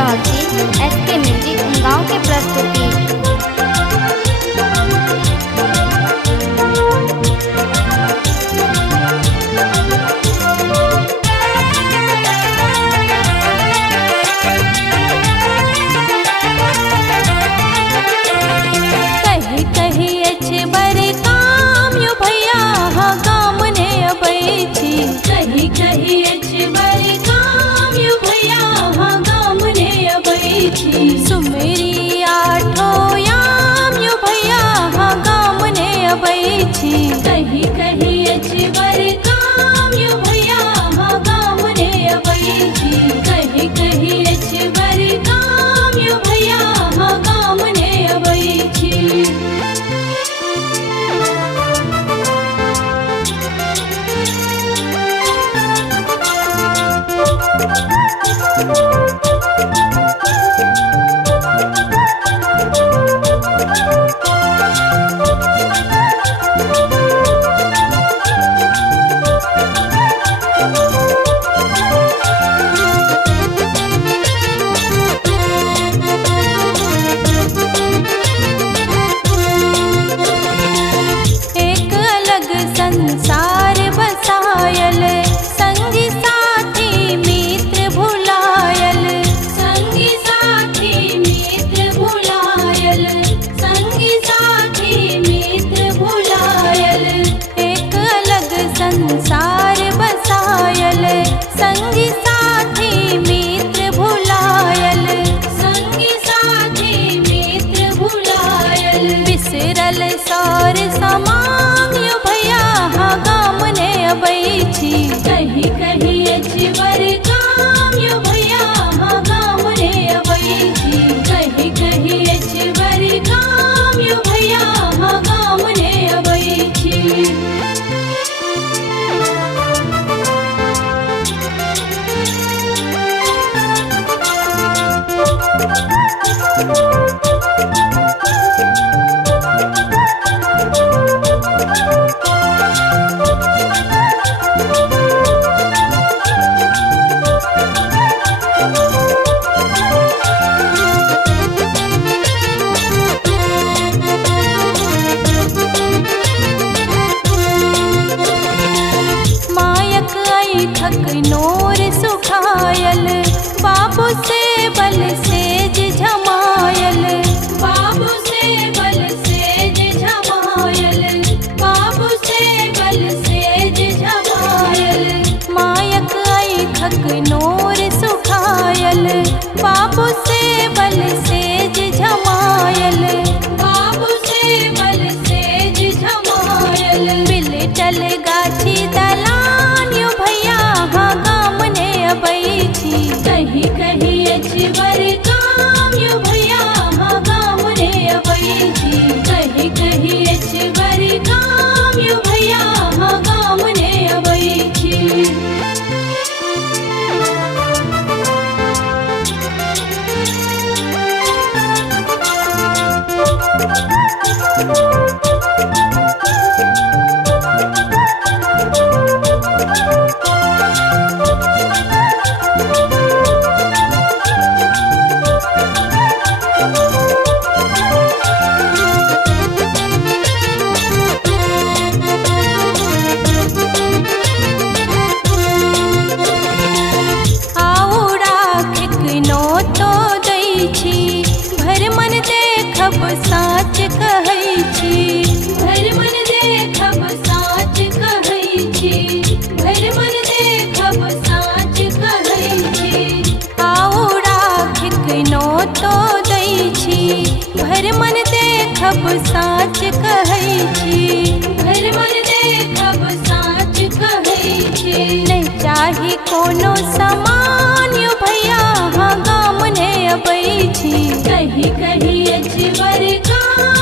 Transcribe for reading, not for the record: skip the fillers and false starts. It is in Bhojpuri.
रहल छी SK म्यूजिक गाँव के प्रस्तुति। सुमेरी आठो याम यो भैया हाँ गाम ने अबै छी। कही कही अछबर काम यो भैया हाँ गाम ने अबै छी। कही कही अछबर काम यो भैया हाँ गाम ने अबै छी। संसार बसायल संगी साथी मित्र भुलायल। संगी साथी मित्र भुलायल। संगी साथी मित्र भुलायल। एक अलग संसार बसायल संगी साथी मित्र भुलायल। संगी साथी मित्र भुलायल। बिसरल सौर समांग यो भैया हाँ गाम ने अबै छी। कही कही अछबर काम यो भैया हाँ गाम ने अबै छी। कही कही अछबर काम यो भैया हाँ गाम ने अबै छी। थक नोर सुखायल बाबू से बल सेज झमायल। बाबू से बल सेज झमायल। बाबू से बल सेज झमायल। मायक आई थक नोर सुखायल बाबू से बल सेज झमायल। बाबू से बल सेज झमायल। बिलटल गाछी दलान यो भैया हाँ गाम ने अबै छी। कही कही अछबर काम यो भैया हाँ गाम ने अबै छी। कही कही अछबर काम यो भैया हाँ गाम ने अबै छी। साच कहै छी। भर मन देखब साच कहै छी। भर मन देखब साच कहै छी। आओ राखिक नोतो दै छी। भर मन देखब साच कहै छी। भर मन देखब साच कहै छी। नहीं चाही कोनो समान यो भैया हाँ गाम ने अबै छी। कही कही अछबर काम